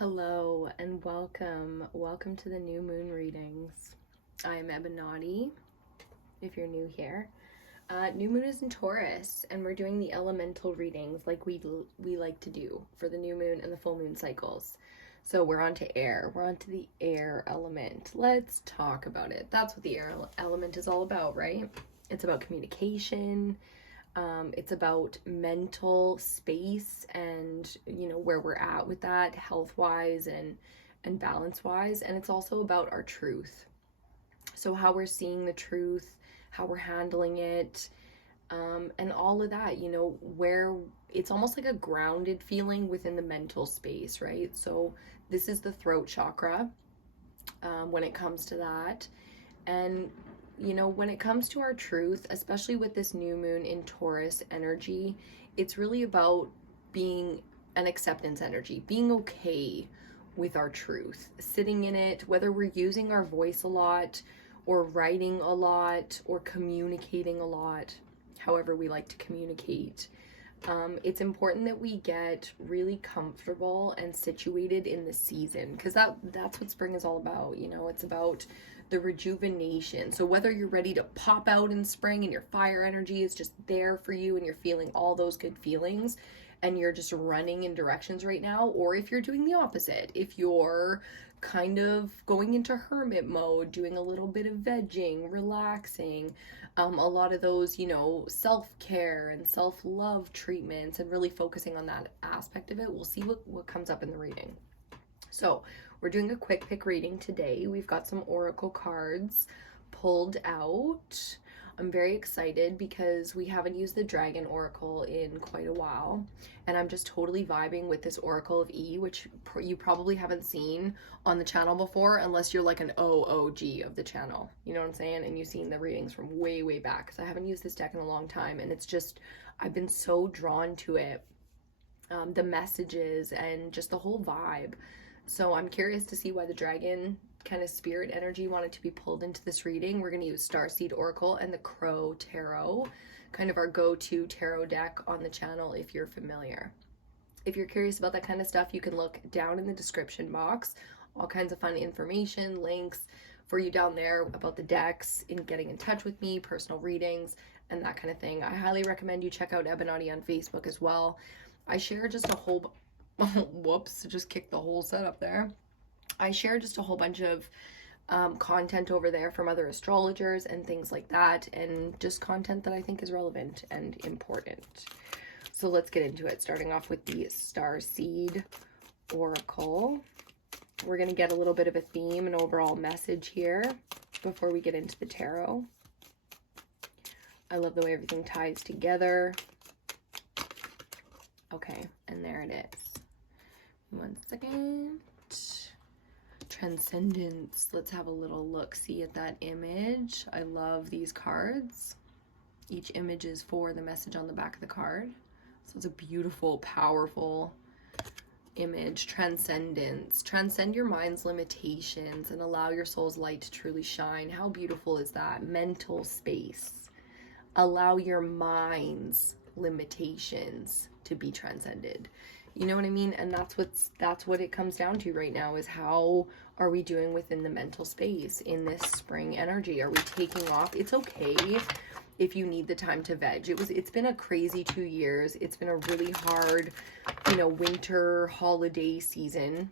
Hello and welcome. Welcome to the new moon readings. I am EBINOTTI, if you're new here. New moon is in Taurus, and we're doing the elemental readings like we like to do for the new moon and the full moon cycles. So we're on to air. We're on to the air element. Let's talk about it. That's what the air element is all about, right? It's about communication. It's about mental space and, where we're at with that health-wise and balance-wise. And it's also about our truth. So how we're seeing the truth, how we're handling it, and all of that, where it's almost like a grounded feeling within the mental space, right? So this is the throat chakra when it comes to that. And when it comes to our truth, especially with this new moon in Taurus energy, it's really about being an acceptance energy, being okay with our truth, sitting in it, whether we're using our voice a lot or writing a lot or communicating a lot, however we like to communicate. It's important that we get really comfortable and situated in the season, because that's what spring is all about. It's about the rejuvenation. So whether you're ready to pop out in spring and your fire energy is just there for you and you're feeling all those good feelings and you're just running in directions right now, or if you're doing the opposite, if you're kind of going into hermit mode, doing a little bit of vegging, relaxing, a lot of those, self-care and self-love treatments, and really focusing on that aspect of it, we'll see what comes up in the reading. So we're doing a quick pick reading today. We've got some oracle cards pulled out. I'm very excited because we haven't used the dragon oracle in quite a while, and I'm just totally vibing with this oracle of E, which you probably haven't seen on the channel before unless you're like an OOG of the channel, you know what I'm saying, and you've seen the readings from way back, because I haven't used this deck in a long time, and it's just, I've been so drawn to it, the messages and just the whole vibe. So I'm curious to see why the dragon kind of spirit energy wanted to be pulled into this reading. We're going to use Starseed Oracle and the Crow Tarot, kind of our go-to tarot deck on the channel if you're familiar. If you're curious about that kind of stuff, you can look down in the description box. All kinds of fun information, links for you down there about the decks, in getting in touch with me, personal readings, and that kind of thing. I highly recommend you check out EBINOTTI on Facebook as well. I share just a whole whoops, just kicked the whole setup there. I share just a whole bunch of content over there from other astrologers and things like that, and just content that I think is relevant and important. So let's get into it, starting off with the Starseed Oracle. We're going to get a little bit of a theme and overall message here before we get into the tarot. I love the way everything ties together. Okay, and there it is. One second. Transcendence. Let's have a little look-see at that image. I love these cards. Each image is for the message on the back of the card. So it's a beautiful, powerful image. Transcendence. Transcend your mind's limitations and allow your soul's light to truly shine. How beautiful is that? Mental space. Allow your mind's limitations to be transcended. You know what I mean? And that's what it comes down to right now, is how are we doing within the mental space in this spring energy? Are we taking off? It's okay if you need the time to veg. It's been a crazy 2 years. It's been a really hard, winter holiday season,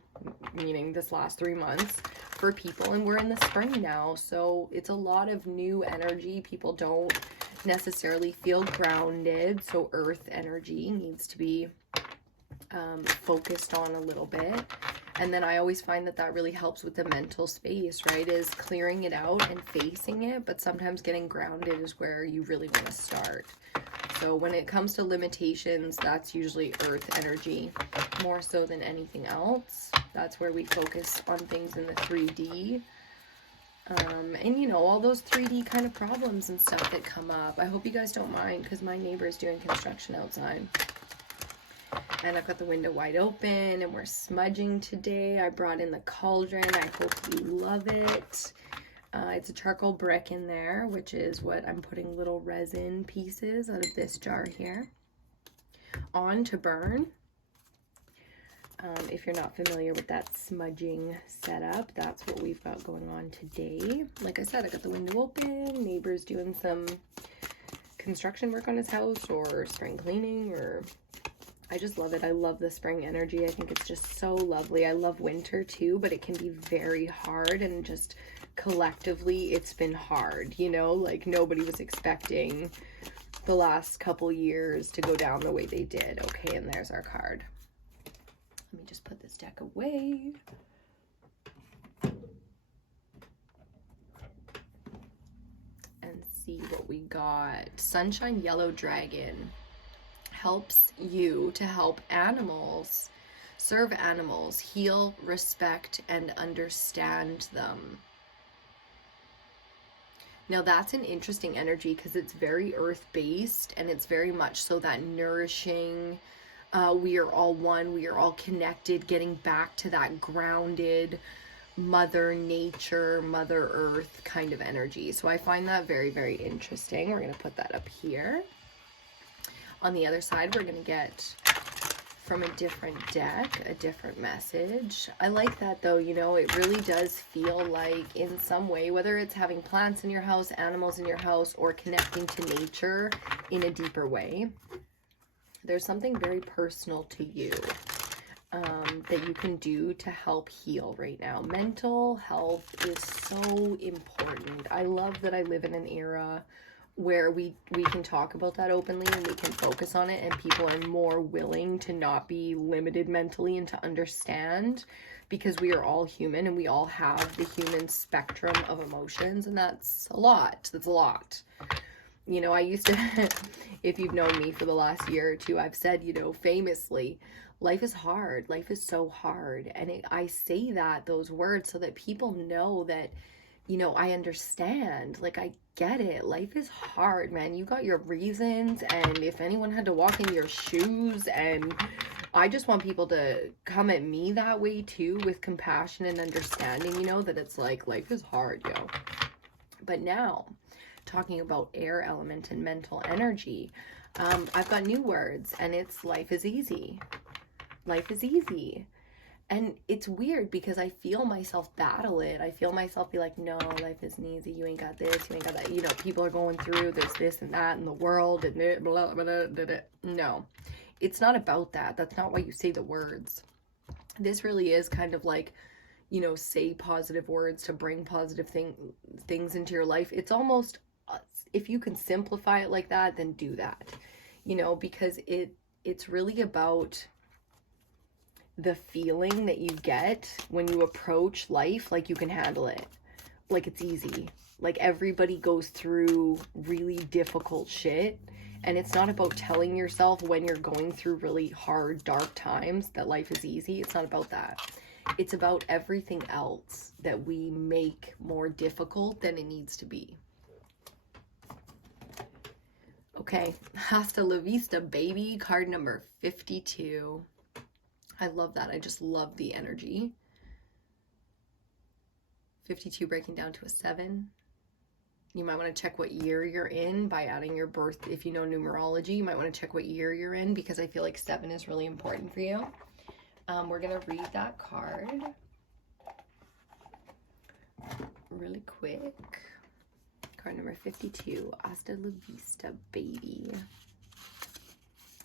meaning this last 3 months for people, and we're in the spring now. So it's a lot of new energy. People don't necessarily feel grounded, so earth energy needs to be focused on a little bit. And then I always find that really helps with the mental space, right, is clearing it out and facing it, but sometimes getting grounded is where you really want to start. So when it comes to limitations, that's usually earth energy more so than anything else. That's where we focus on things in the 3D. And all those 3D kind of problems and stuff that come up. I hope you guys don't mind, because my neighbor is doing construction outside. And I've got the window wide open, and we're smudging today. I brought in the cauldron. I hope you love it. It's a charcoal brick in there, which is what I'm putting little resin pieces out of this jar here on to burn. If you're not familiar with that smudging setup, that's what we've got going on today. Like I said, I got the window open, neighbor's doing some construction work on his house or spring cleaning, or I just love it. I love the spring energy. I think it's just so lovely. I love winter too, but it can be very hard, and just collectively it's been hard, you know, like nobody was expecting the last couple years to go down the way they did. Okay, and there's our card. Let me just put this deck away. And see what we got. Sunshine Yellow Dragon helps you to help animals, serve animals, heal, respect, and understand them. Now that's an interesting energy because it's very earth-based, and it's very much so that nourishing, we are all one, we are all connected, getting back to that grounded mother nature, mother earth kind of energy. So I find that very, very interesting. We're going to put that up here. On the other side, we're going to get from a different deck a different message. I like that though, you know, it really does feel like in some way, whether it's having plants in your house, animals in your house, or connecting to nature in a deeper way, there's something very personal to you that you can do to help heal right now. Mental health is so important. I love that I live in an era where we can talk about that openly, and we can focus on it, and people are more willing to not be limited mentally and to understand, because we are all human and we all have the human spectrum of emotions, and that's a lot. That's a lot. You know, I used to, if you've known me for the last year or two, I've said, you know, famously, life is hard. Life is so hard. And I say those words so that people know that, you know, I understand. Like, I get it. Life is hard, man. You got your reasons. And if anyone had to walk in your shoes, and I just want people to come at me that way too, with compassion and understanding, you know, that it's like, life is hard, yo. But now, talking about air element and mental energy, I've got new words, and it's life is easy. Life is easy. And it's weird because I feel myself battle it. I feel myself be like, no, life isn't easy. You ain't got this, you ain't got that. You know, people are going through this and that in the world, and blah, blah, blah, blah, blah. No, it's not about that. That's not why you say the words. This really is kind of like, you know, say positive words to bring positive things into your life. It's almost, if you can simplify it like that, then do that, you know, because it's really about the feeling that you get when you approach life like you can handle it, like it's easy. Like, everybody goes through really difficult shit, and it's not about telling yourself when you're going through really hard, dark times that life is easy. It's not about that. It's about everything else that we make more difficult than it needs to be. Okay, hasta la vista, baby. Card number 52. I love that. I just love the energy. 52 breaking down to a 7. You might want to check what year you're in by adding your birth. If you know numerology, you might want to check what year you're in, because I feel like 7 is really important for you. We're going to read that card really quick. Card number 52. Hasta la vista, baby.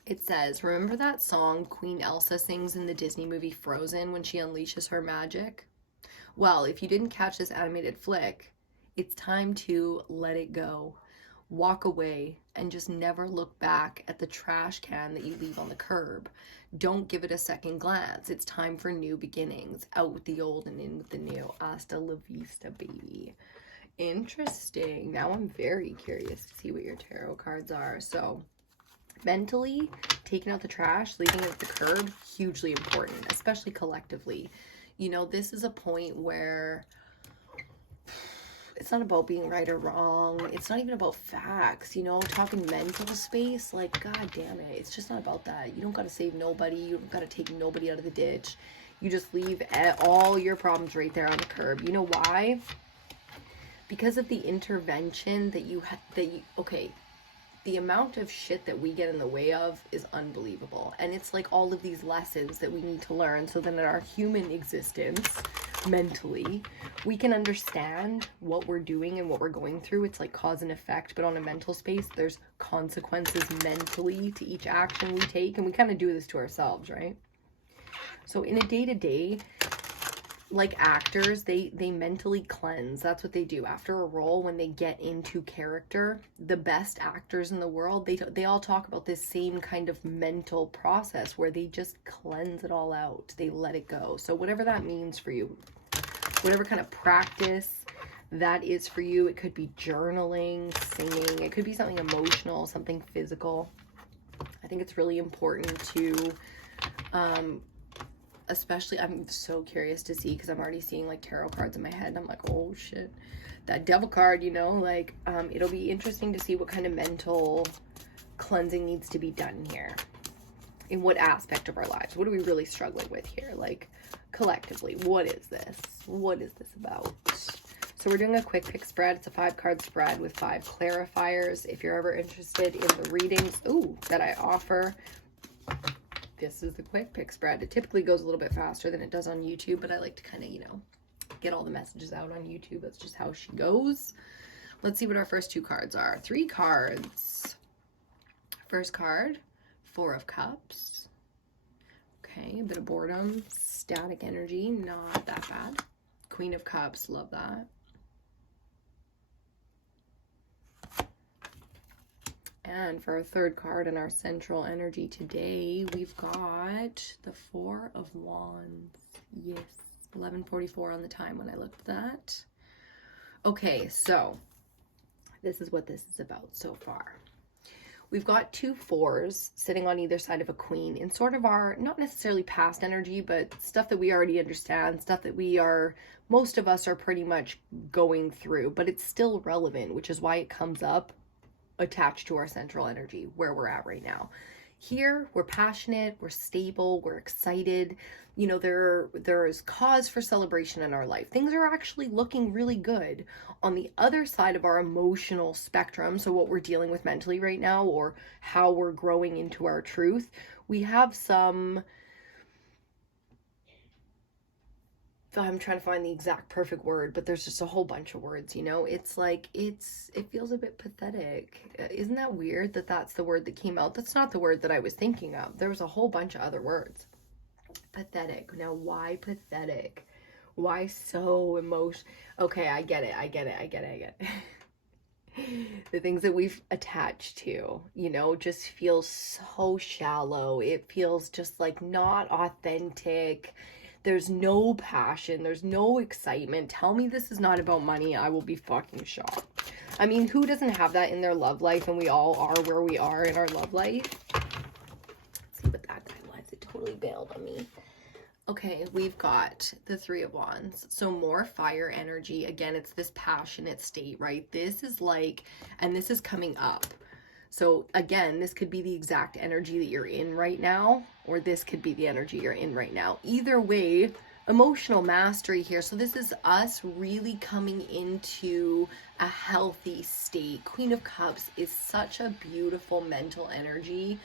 It says, remember that song Queen Elsa sings in the Disney movie Frozen when she unleashes her magic? Well, if you didn't catch this animated flick, it's time to let it go. Walk away and just never look back at the trash can that you leave on the curb. Don't give it a second glance. It's time for new beginnings. Out with the old and in with the new. Hasta la vista, baby. Interesting. Now I'm very curious to see what your tarot cards are. So, mentally, taking out the trash, leaving it at the curb, hugely important, especially collectively. You know, this is a point where it's not about being right or wrong. It's not even about facts, you know, talking mental space, like, god damn it. It's just not about that. You don't got to save nobody. You don't got to take nobody out of the ditch. You just leave all your problems right there on the curb. You know why? Because of the intervention that you okay, the amount of shit that we get in the way of is unbelievable. And it's like all of these lessons that we need to learn so that in our human existence, mentally, we can understand what we're doing and what we're going through. It's like cause and effect, but on a mental space, there's consequences mentally to each action we take. And we kind of do this to ourselves, right? So in a day-to-day, like actors, they mentally cleanse. That's what they do after a role. When they get into character, the best actors in the world, they all talk about this same kind of mental process where they just cleanse it all out. They let it go. So whatever that means for you, whatever kind of practice that is for you, it could be journaling, singing, it could be something emotional, something physical. I think it's really important to especially, I'm so curious to see, because I'm already seeing like tarot cards in my head. I'm like, oh shit, that devil card, you know, like it'll be interesting to see what kind of mental cleansing needs to be done here. In what aspect of our lives? What are we really struggling with here? Like collectively, what is this? What is this about? So we're doing a quick pick spread. It's a 5-card spread with 5 clarifiers. If you're ever interested in the readings, that I offer, this is the quick pick spread. It typically goes a little bit faster than it does on YouTube, but I like to kind of, you know, get all the messages out on YouTube. That's just how she goes. Let's see what our first 2 cards are. 3 cards. First card, 4 of Cups. Okay, a bit of boredom, static energy, not that bad. Queen of Cups, love that. And for our third card in our central energy today, we've got the 4 of Wands. Yes, 11:44 on the time when I looked at that. Okay, so this is what this is about so far. We've got 2 4s sitting on either side of a queen in sort of our, not necessarily past energy, but stuff that we already understand, stuff that most of us are pretty much going through, but it's still relevant, which is why it comes up attached to our central energy, where we're at right now. Here, we're passionate, we're stable, we're excited. You know, there is cause for celebration in our life. Things are actually looking really good. On the other side of our emotional spectrum, so what we're dealing with mentally right now, or how we're growing into our truth, we have some, I'm trying to find the exact perfect word, but there's just a whole bunch of words, you know. It's like, it feels a bit pathetic. Isn't that weird that that's the word that came out? That's not the word that I was thinking of. There was a whole bunch of other words. Pathetic. Now, why pathetic? Why so emotional? Okay, I get it. The things that we've attached to, you know, just feels so shallow. It feels just like not authentic. There's no passion. There's no excitement. Tell me this is not about money. I will be fucking shocked. I mean, who doesn't have that in their love life? And we all are where we are in our love life. Let's see what that guy was. It totally bailed on me. Okay, we've got the 3 of Wands. So more fire energy. Again, it's this passionate state, right? This is like, and this is coming up. So again, this could be the exact energy that you're in right now, or this could be the energy you're in right now. Either way, emotional mastery here. So this is us really coming into a healthy state. Queen of Cups is such a beautiful mental energy,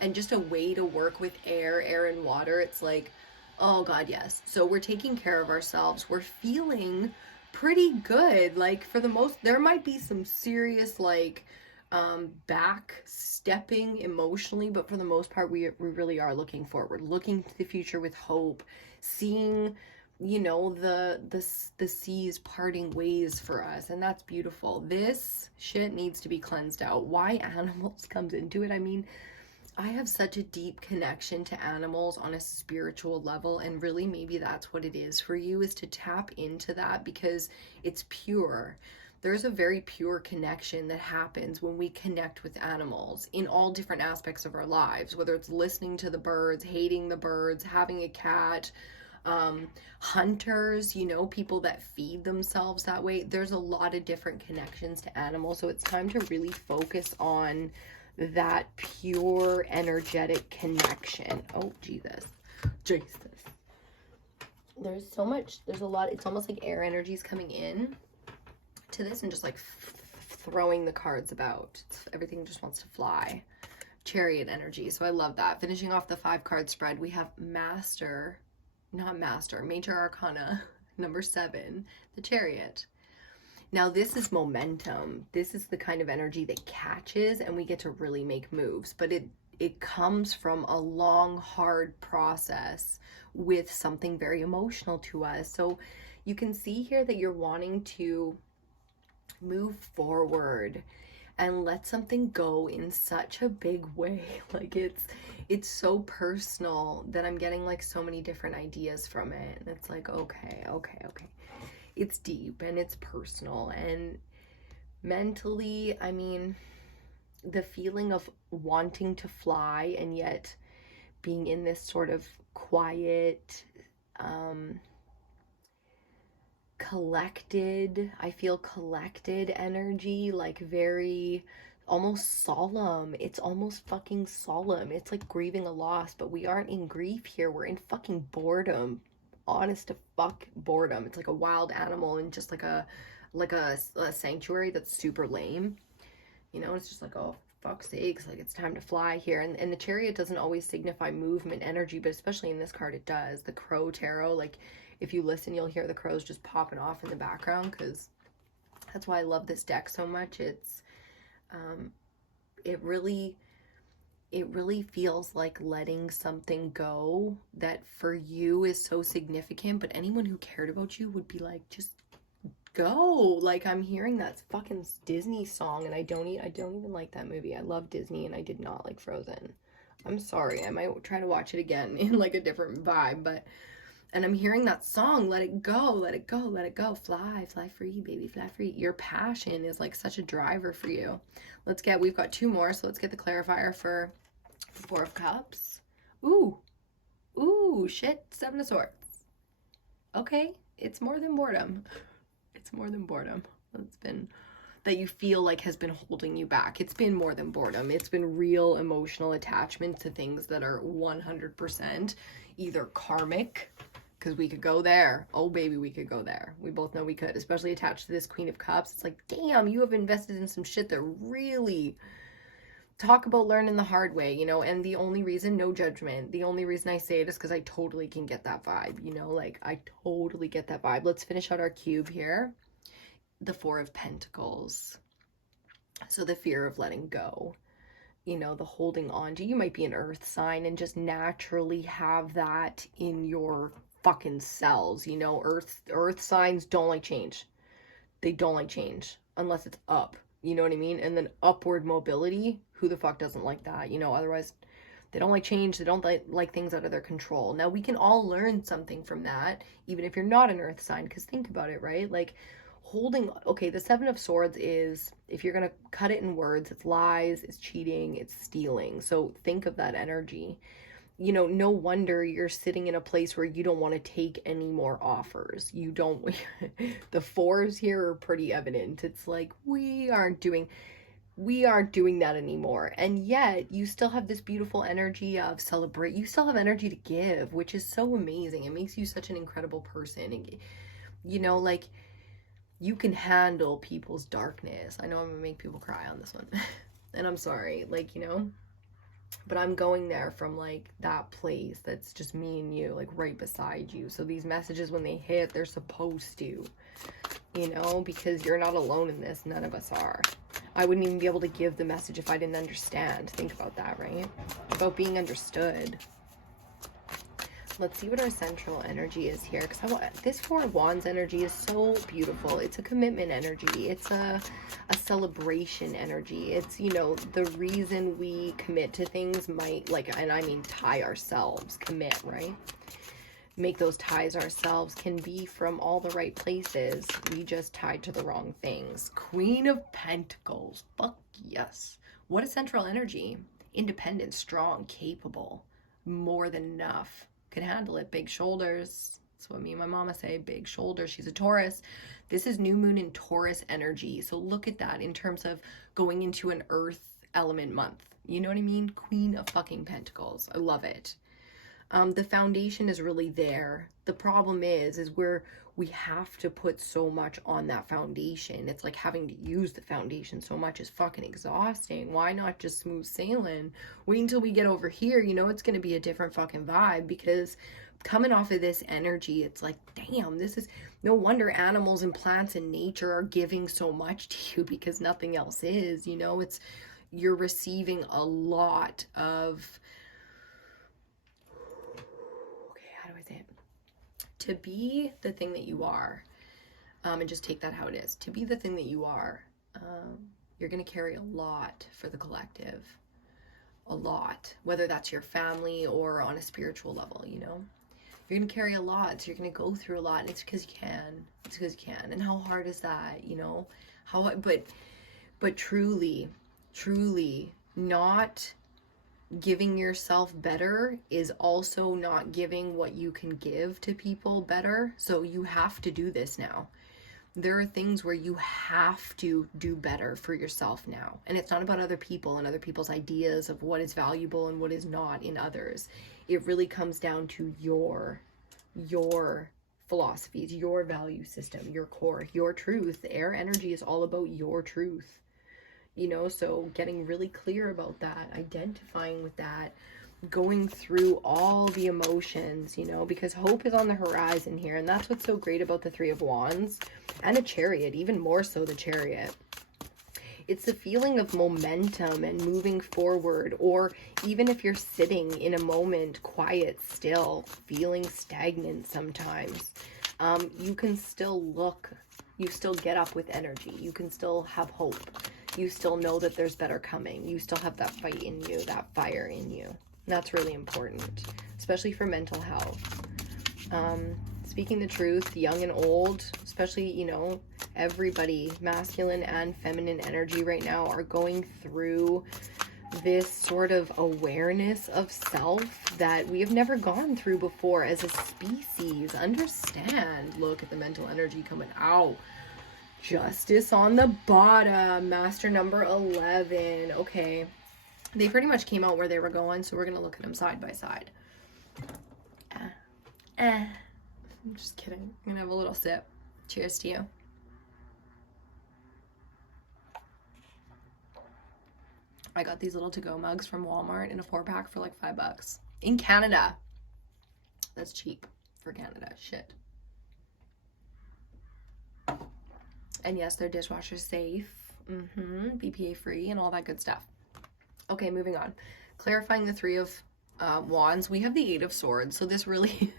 and just a way to work with air and water. It's like, oh God, yes. So we're taking care of ourselves. We're feeling pretty good. Like for the most, there might be some serious like back stepping emotionally, but for the most part, we really are looking forward, looking to the future with hope, seeing, you know, the seas parting ways for us, and that's beautiful. This shit needs to be cleansed out. Why animals comes into it? I mean, I have such a deep connection to animals on a spiritual level, and really maybe that's what it is for you, is to tap into that because it's pure. There's a very pure connection that happens when we connect with animals in all different aspects of our lives, whether it's listening to the birds, hating the birds, having a cat, hunters, you know, people that feed themselves that way. There's a lot of different connections to animals. So it's time to really focus on that pure energetic connection. Oh, Jesus. There's so much, there's a lot, it's almost like air energy is coming in to this and just like throwing the cards about. Everything just wants to fly. Chariot energy. So I love that. Finishing off the 5-card spread, we have Major Arcana, number 7, the Chariot. Now this is momentum. This is the kind of energy that catches and we get to really make moves. But it comes from a long, hard process with something very emotional to us. So you can see here that you're wanting to move forward and let something go in such a big way. Like it's so personal that I'm getting like so many different ideas from it. And it's like, okay. It's deep and it's personal and mentally, I mean, the feeling of wanting to fly and yet being in this sort of quiet, collected, I feel collected energy, like very almost solemn. It's almost fucking solemn. It's like grieving a loss, but we aren't in grief here. We're in fucking boredom. Honest to fuck boredom. It's like a wild animal in just like a sanctuary that's super lame. You know, it's just like, oh, fuck's sakes, like it's time to fly here. And the Chariot doesn't always signify movement energy, but especially in this card it does. The Crow Tarot, like if you listen, you'll hear the crows just popping off in the background, because that's why I love this deck so much. It's it really feels like letting something go that for you is so significant, but anyone who cared about you would be like, just go. Like I'm hearing that fucking Disney song and I don't even like that movie. I love Disney and I did not like Frozen. I'm sorry. I might try to watch it again in like a different vibe, and I'm hearing that song, let it go, let it go, let it go. Fly free, baby, fly free. Your passion is like such a driver for you. We've got 2 more, so let's get the clarifier for 4 of Cups. Ooh, shit, 7 of Swords. Okay, it's more than boredom. It's more than boredom. It's been that you feel like has been holding you back. It's been more than boredom. It's been real emotional attachment to things that are 100% either karmic, because we could go there. Oh baby, we could go there. We both know we could, especially attached to this Queen of Cups. It's like, damn, you have invested in some shit that really, talk about learning the hard way, you know. And the only reason, no judgment, the only reason I say it is because I totally can get that vibe, you know, like I totally get that vibe. Let's finish out our cube here. The 4 of Pentacles. So the fear of letting go, you know, the holding on to. You might be an earth sign and just naturally have that in your fucking cells, you know. Earth signs don't like change. They don't like change unless it's up, you know what I mean? And then upward mobility, who the fuck doesn't like that, you know? Otherwise they don't like change. They don't like things out of their control. Now we can all learn something from that, even if you're not an earth sign, because think about it, right? Like holding, okay, the 7 of Swords is, if you're gonna cut it in words, it's lies, it's cheating, it's stealing. So think of that energy. You know, no wonder you're sitting in a place where you don't want to take any more offers. You don't, the 4s here are pretty evident. It's like, we aren't doing that anymore. And yet you still have this beautiful energy of celebrate. You still have energy to give, which is so amazing. It makes you such an incredible person. And, you know, like, you can handle people's darkness. I know I'm gonna make people cry on this one. And I'm sorry, like, you know, but I'm going there from like that place that's just me and you, like right beside you. So these messages, when they hit, they're supposed to, you know, because you're not alone in this. None of us are. I wouldn't even be able to give the message if I didn't understand. Think about that, right? About being understood. Let's see what our central energy is here, because this 4 of Wands energy is so beautiful. It's a commitment energy. It's a celebration energy. It's, you know, the reason we commit to things might, like, and I mean tie ourselves, commit, right? Make those ties ourselves, can be from all the right places. We just tied to the wrong things. Queen of Pentacles. Fuck yes. What a central energy. Independent, strong, capable, more than enough. Can handle it. Big shoulders. That's what me and my mama say. Big shoulders. She's a Taurus. This is new moon in Taurus energy. So look at that in terms of going into an earth element month. You know what I mean? Queen of fucking Pentacles. I love it. The foundation is really there. The problem is where we have to put so much on that foundation. It's like having to use the foundation so much is fucking exhausting. Why not just smooth sailing? Wait until we get over here. You know, it's going to be a different fucking vibe, because coming off of this energy, it's like, damn, this is no wonder animals and plants and nature are giving so much to you, because nothing else is, you know. It's, you're receiving a lot of, okay, how do I say it? To be the thing that you are, and just take that how it is. To be the thing that you are, you're going to carry a lot for the collective. A lot. Whether that's your family or on a spiritual level, you know. You're going to carry a lot, so you're going to go through a lot, and it's because you can. It's because you can. And how hard is that, you know? But truly not giving yourself better is also not giving what you can give to people better. So you have to do this now. There are things where you have to do better for yourself now. And it's not about other people and other people's ideas of what is valuable and what is not in others. It really comes down to your philosophies, your value system, your core, your truth. Air energy is all about your truth. You know, so getting really clear about that, identifying with that, going through all the emotions, you know, because hope is on the horizon here. And that's what's so great about the Three of Wands and the Chariot, even more so the Chariot. It's the feeling of momentum and moving forward, or even if you're sitting in a moment, quiet, still, feeling stagnant sometimes, you can still look, you still get up with energy. You can still have hope. You still know that there's better coming. You still have that fight in you, that fire in you. That's really important, especially for mental health. Speaking the truth, young and old, especially, you know, everybody, masculine and feminine energy right now are going through this sort of awareness of self that we have never gone through before as a species. Understand. Look at the mental energy coming out. Justice on the bottom. Master number 11. Okay. They pretty much came out where they were going, so we're going to look at them side by side. I'm just kidding. I'm going to have a little sip. Cheers to you. I got these little to-go mugs from Walmart in a 4-pack for like $5. In Canada. That's cheap for Canada. Shit. And yes, they're dishwasher safe. BPA free and all that good stuff. Okay, moving on. Clarifying the Three of Wands. We have the Eight of Swords. So this really,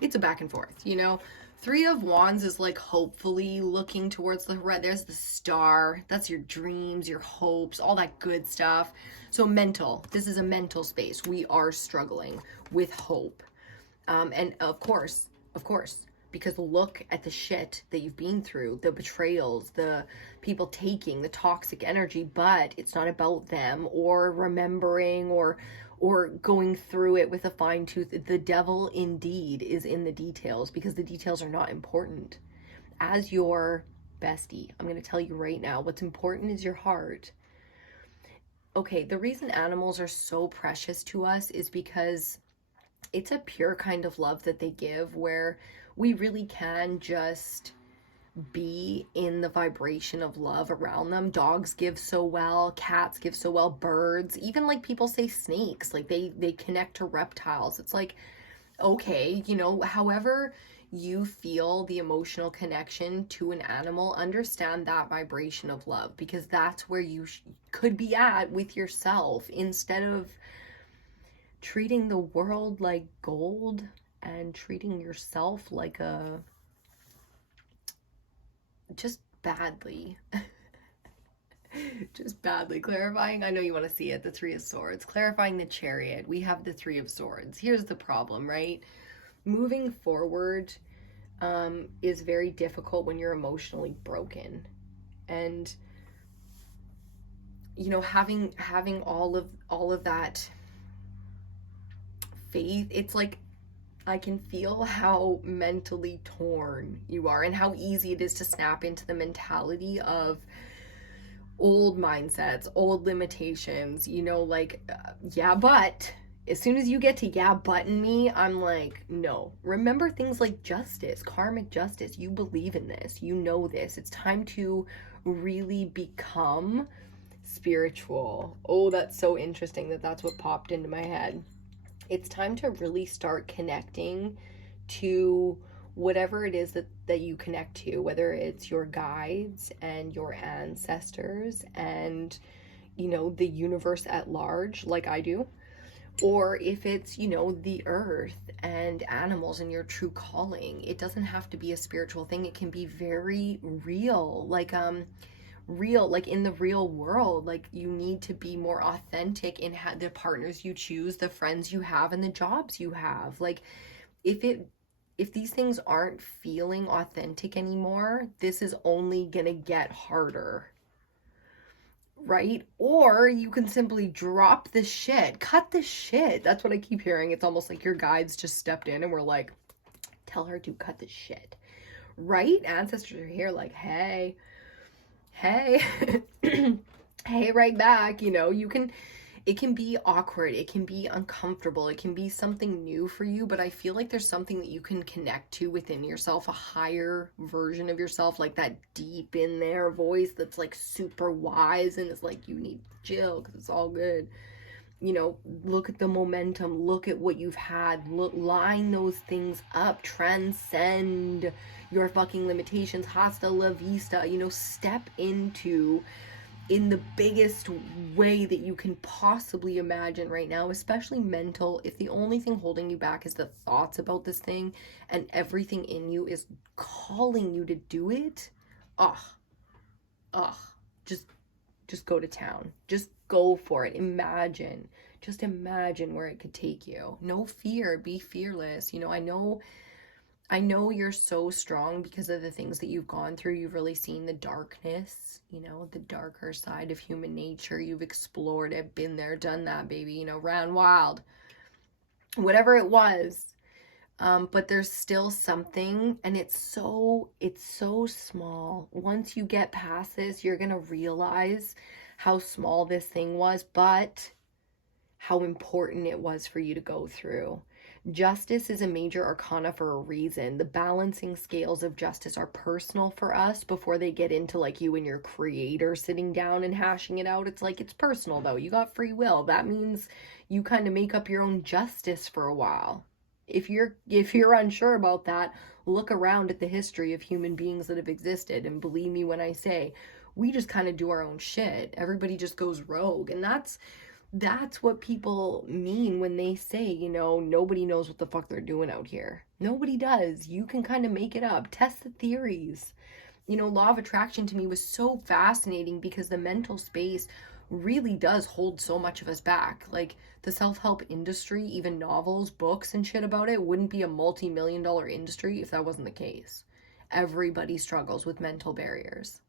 it's a back and forth, you know. Three of Wands is like hopefully looking towards the red. There's the star. That's your dreams, your hopes, all that good stuff. So mental. This is a mental space. We are struggling with hope. And of course, because look at the shit that you've been through, the betrayals, the people taking, the toxic energy, but it's not about them or remembering or going through it with a fine tooth. The devil indeed is in the details, because the details are not important. As your bestie, I'm going to tell you right now, what's important is your heart. Okay, the reason animals are so precious to us is because it's a pure kind of love that they give, where we really can just be in the vibration of love around them. Dogs give so well, cats give so well, birds, even like people say snakes, like they connect to reptiles. It's like, okay, you know, however you feel the emotional connection to an animal, understand that vibration of love, because that's where you could be at with yourself, instead of treating the world like gold and treating yourself like a just badly. Just badly. Clarifying, I know you want to see it, the Three of Swords. Clarifying the Chariot. We have the Three of Swords. Here's the problem, right? Moving forward is very difficult when you're emotionally broken. And you know, having all of that faith, it's like I can feel how mentally torn you are and how easy it is to snap into the mentality of old mindsets, old limitations, you know, like, yeah, but, As soon as you get to yeah button me, I'm like, no. Remember things like justice, karmic justice. You believe in this. You know this. It's time to really become spiritual. Oh, that's so interesting that that's what popped into my head. It's time to really start connecting to whatever it is that you connect to, whether it's your guides and your ancestors and, you know, the universe at large, like I do, or if it's, you know, the earth and animals and your true calling. It doesn't have to be a spiritual thing. It can be very real, like real, like in the real world. Like, you need to be more authentic in the partners you choose, the friends you have, and the jobs you have. Like, if these things aren't feeling authentic anymore, this is only gonna get harder, right? Or you can simply drop the shit, cut the shit. That's what I keep hearing. It's almost like your guides just stepped in and were like, tell her to cut the shit, right? Ancestors are here like, hey, hey, right back. You know, it can be awkward, it can be uncomfortable, it can be something new for you, but I feel like there's something that you can connect to within yourself, a higher version of yourself, like that deep in there voice that's like super wise and it's like, you need to chill because it's all good. You know, look at the momentum, look at what you've had, line those things up, transcend your fucking limitations, hasta la vista, you know, step into in the biggest way that you can possibly imagine right now, especially mental. If the only thing holding you back is the thoughts about this thing and everything in you is calling you to do it, just go to town. Just go for it. Just imagine where it could take you. No fear, be fearless. You know, I know you're so strong because of the things that you've gone through. You've really seen the darkness, you know, the darker side of human nature. You've explored it, been there, done that, baby, you know, ran wild, whatever it was. But there's still something, and it's so small. Once you get past this, you're going to realize how small this thing was, but how important it was for you to go through. Justice is a major arcana for a reason. The balancing scales of justice are personal for us before they get into like you and your creator sitting down and hashing it out. It's like, it's personal though. You got free will. That means you kind of make up your own justice for a while. If you're unsure about that, look around at the history of human beings that have existed, and believe me when I say, we just kind of do our own shit. Everybody just goes rogue, and that's what people mean when they say, you know, nobody knows what the fuck they're doing out here. Nobody does. You can kind of make it up. Test the theories. You know, law of attraction to me was so fascinating because the mental space really does hold so much of us back. Like, the self-help industry, even novels, books and shit about it, wouldn't be a multi-million-dollar industry if that wasn't the case. Everybody struggles with mental barriers.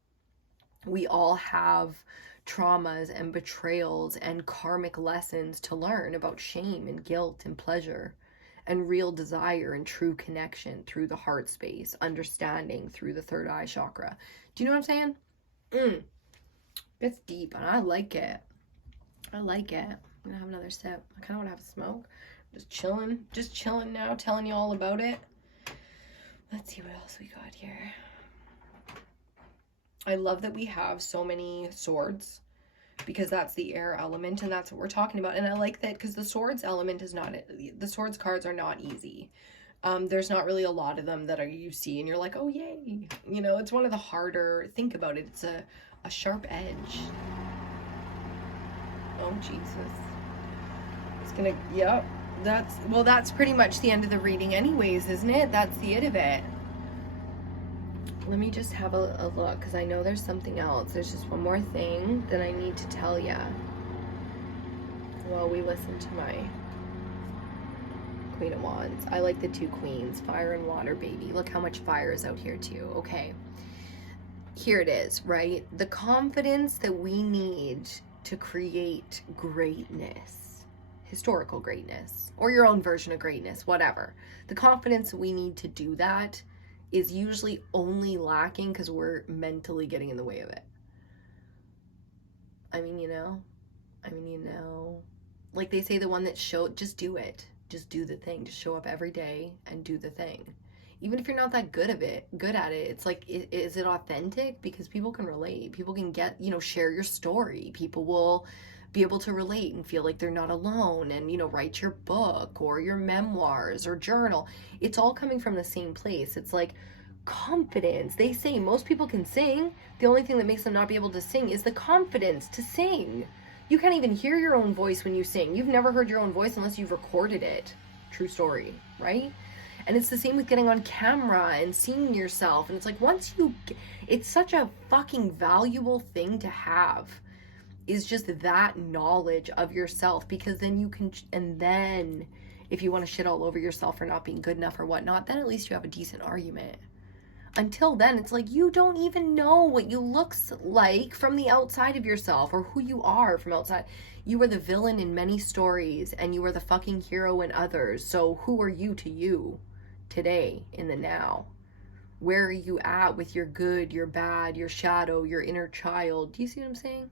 We all have traumas and betrayals and karmic lessons to learn about shame and guilt and pleasure and real desire and true connection through the heart space, understanding through the third eye chakra. Do you know what I'm saying? It's deep and I like it. I'm gonna have another sip. I kind of want to have a smoke. Just chilling now, telling you all about it. Let's see what else we got here. I love that we have so many swords because that's the air element and that's what we're talking about. And I like that because the swords element is not, the swords cards are not easy. There's not really a lot of them that you see and you're like, oh yay. You know, it's one of the harder, think about it. It's a sharp edge. Oh, Jesus. It's gonna, yep. That's pretty much the end of the reading anyways, isn't it? That's the it of it. Let me just have a look, because I know there's something else. There's just one more thing that I need to tell ya while we listen to my Queen of Wands. I like the two queens, fire and water, baby. Look how much fire is out here too. Okay, here it is, right? The confidence that we need to create greatness, historical greatness, or your own version of greatness, whatever. The confidence we need to do that is usually only lacking because we're mentally getting in the way of it. I mean, you know, like they say, the one that just do it. Just do the thing. Just show up every day and do the thing. Even if you're not that good at it, it's like, is it authentic? Because people can relate. People can get, share your story. People will be able to relate and feel like they're not alone, and, write your book or your memoirs or journal. It's all coming from the same place. It's like confidence. They say most people can sing. The only thing that makes them not be able to sing is the confidence to sing. You can't even hear your own voice when you sing. You've never heard your own voice unless you've recorded it. True story, right? And it's the same with getting on camera and seeing yourself. And it's like, it's such a fucking valuable thing to have, is just that knowledge of yourself, because then you can, and then if you want to shit all over yourself for not being good enough or whatnot, then at least you have a decent argument. Until then, it's like, you don't even know what you look like from the outside of yourself, or who you are from outside. You were the villain in many stories, and you were the fucking hero in others. So who are you to you today, in the now? Where are you at with your good, your bad, your shadow, your inner child? Do you see what I'm saying?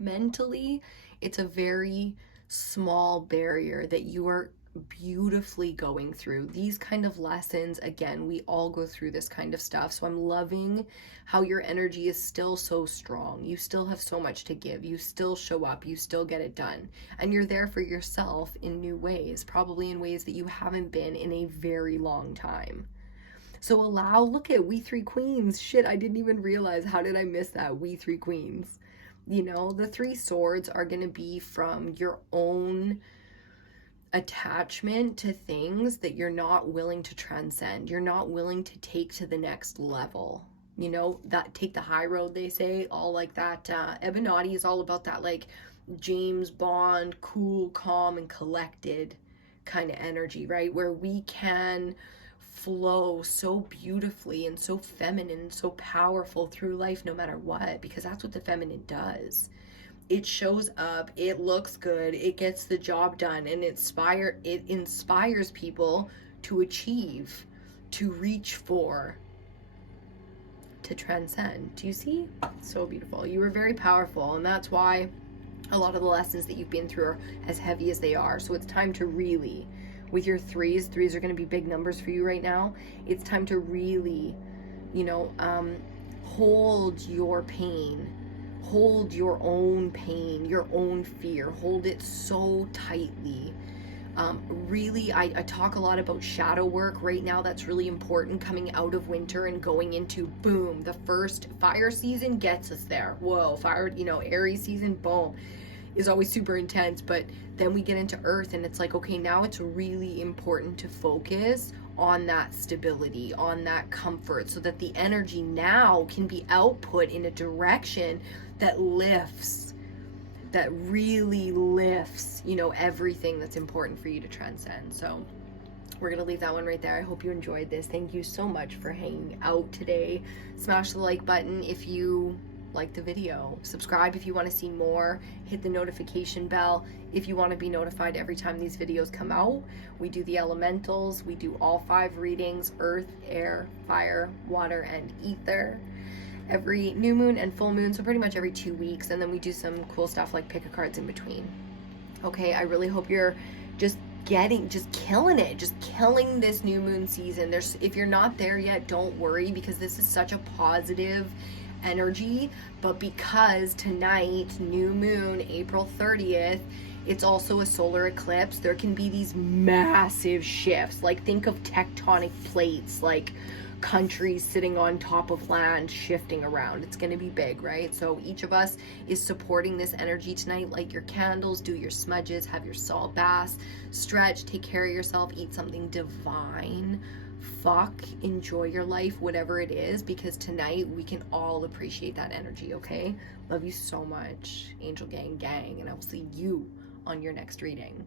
Mentally, it's a very small barrier that you are beautifully going through. These kind of lessons, again, we all go through this kind of stuff. So I'm loving how your energy is still so strong. You still have so much to give. You still show up. You still get it done. And you're there for yourself in new ways, probably in ways that you haven't been in a very long time. So look at We Three Queens. Shit, I didn't even realize. How did I miss that? We Three Queens. The Three Swords are going to be from your own attachment to things that you're not willing to transcend. You're not willing to take to the next level. That take the high road, they say, all like that. EBINOTTI is all about that, like James Bond, cool, calm, and collected kind of energy, right? Where we can flow so beautifully and so feminine and so powerful through life no matter what, because that's what the feminine does. It shows up, it looks good, it gets the job done, and it inspires people to achieve, to reach for, to transcend. Do you see? It's so beautiful. You are very powerful, and that's why a lot of the lessons that you've been through are as heavy as they are. So it's time to really, with your threes are going to be big numbers for you right now. It's time to really, hold your pain. Hold your own pain, your own fear. Hold it so tightly. Really, I talk a lot about shadow work right now. That's really important, coming out of winter and going into, boom, the first fire season gets us there. Whoa, fire, Aries season, boom, is always super intense. But then we get into earth, and it's like, okay, now it's really important to focus on that stability, on that comfort, so that the energy now can be output in a direction that lifts, that really lifts, everything that's important for you to transcend. So we're going to leave that one right there. I hope you enjoyed this. Thank you so much for hanging out today. Smash the like button if you like the video. Subscribe if you want to see more. Hit the notification bell if you want to be notified every time these videos come out. We do the elementals. We do all 5 readings: earth, air, fire, water, and ether, every new moon and full moon, so pretty much every 2 weeks. And then we do some cool stuff like pick a cards in between. Okay, I really hope you're just killing it, just killing this new moon season. If you're not there yet, don't worry, because this is such a positive energy. But because tonight, new moon, April 30th, it's also a solar eclipse, there can be these massive shifts. Like, think of tectonic plates, like countries sitting on top of land shifting around. It's going to be big, right? So each of us is supporting this energy tonight. Light your candles, do your smudges, have your salt baths, stretch, take care of yourself, eat something divine. Enjoy your life, whatever it is, because tonight we can all appreciate that energy. Okay, love you so much, Angel Gang, and I will see you on your next reading.